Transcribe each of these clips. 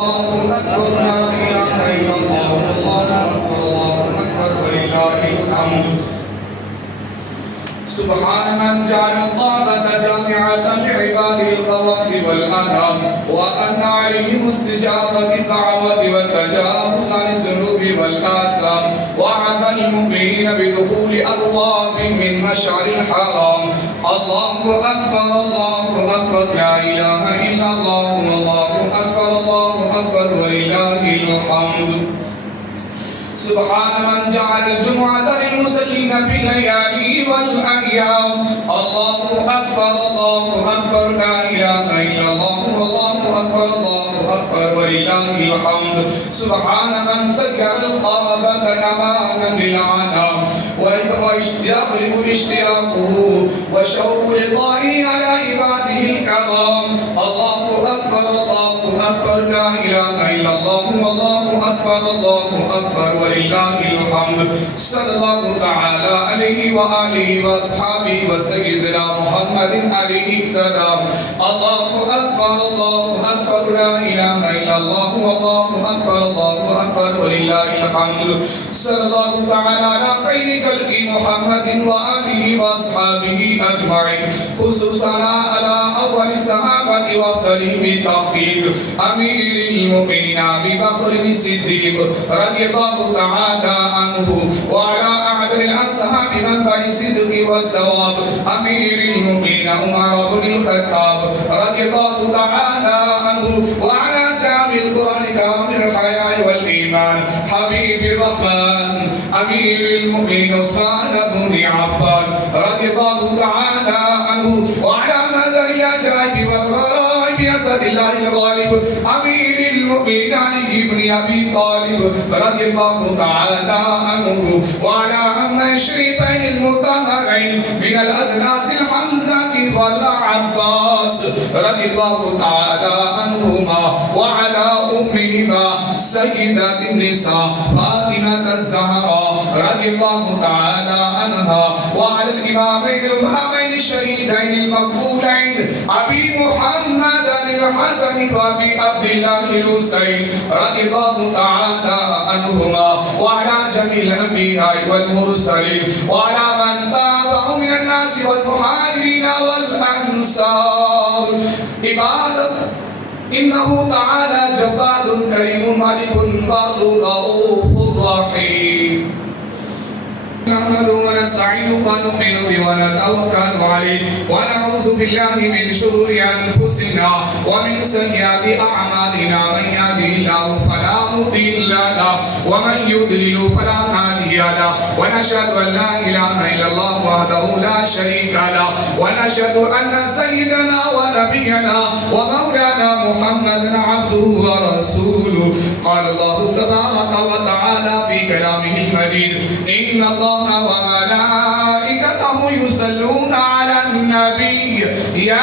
الله أكبر لا إله إلا الله الله أكبر ولله الحمد سبحان من جعل الطاعة جامعة لعباده الخواص والأنام وأن عليهم استجابة الدعوة والتجاوز عن الذنوب والآثام وعد المؤمنين بدخول أبواب من مشعر الحرام الله أكبر لا إله إلا الله والله أكبر ولله الحمد سبحان من جعل الجمعة للمصلين في الليالي والأيام الله أكبر لا إله إلا الله والله أكبر ولله الحمد سبحان من سكر القابة أماما للعنام ويغلب اشتياقه وشوق لقائه على عباده الكرام الله أكبر لا إله إلا الله والله أكبر ولله الحمد صلى الله تعالى عليه وآله وأصحابه وسيدنا محمد عليه السلام الله أكبر لا إله إلا الله والله أكبر ولله الحمد صلى الله تعالى على خير خلق محمد وآله وأصحابه أجمعين خصوصا على أول الصحابة وأفضلهم بالتحقيق أمير المؤمنين أبي بكر الصديق رضي الله تعالى عنه وعلى أعدل الأصحاب منبع الصدق والثواب أمير المؤمنين عمر بن الخطاب رضي الله تعالى عنه وعلى جامع القرآن كامل الحياة والإيمان حبيب الرحمن أمير المؤمنين عثمان بن عفان رضي الله تعالى عنه وعلى مدى العجائب والغرائب أسد الله الغالب أمير المؤمنين علي بن أبي طالب رضي الله تعالى عنه وعلى عم الشريفين المطهرين من الأدناس الحمزة والعباس رضي الله تعالى عنهما وعلى أمهما سيدة النساء فاطمة الزهراء رضي الله تعالى عنها وعلى الإمامين الهامين الشهيدين المقبولين أبي محمد الحسن وأبي عبد الله الحسين رضي الله تعالى عنهما وعلى جميع الأنبياء والمرسلين وعلى من تابعهم من الناس والمهاجرين والأنصار عباد إنه تعالى جواد كريم ملك بر رؤوف رحيم نحمده ونستعينه ونؤمن به ونتوكل عليه ونعوذ بالله من شرور أنفسنا ومن سيئات أعمالنا من يهده الله فلا مضل له ومن يضلل فلا هادي له ونشهد أن لا إله إلا الله وحده لا شريك له ونشهد أن سيدنا ونبينا ومولانا محمدا عبده ورسوله قال الله تبارك وتعالى في كلامه المجيد إن الله وملائكته يصلون على النبي يا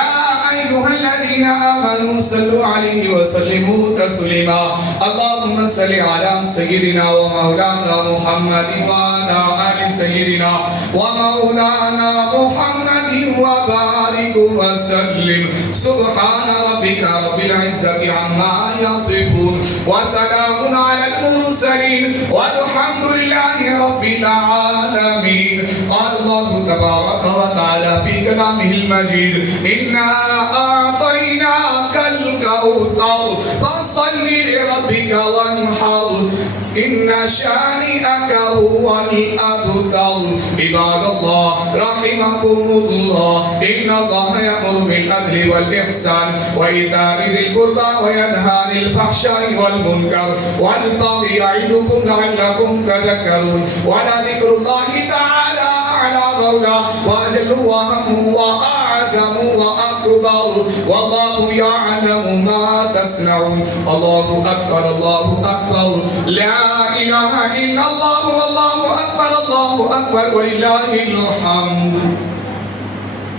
أيها الذين آمنوا صلوا عليه وسلموا تسليما اللهم صل على سيدنا ومولانا محمد وعلى آل سيدنا ومولانا محمد وبارك وسلم سبحان ربك رب العزة عما يصفون وسلام على المرسلين والحمد لله رب العالمين قال الله تبارك وتعالى في كلامه المجيد إنا أعطيناك الكوثر فصل لربك وانحر إن شانئك هو الأبتر عباد الله رحمكم الله إن الله يأمر بالعدل والإحسان وإيتاء ذي القربى وينهى عن الفحشاء والمنكر والبغي يعظكم لعلكم تذكرون ولذكر الله تعالى أعلى مولى وأجل وأهم وأعظم وأكبر والله يعلم ما تصنعون الله أكبر لا إله إلا الله والله أكبر ولله الحمد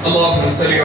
اللهم صل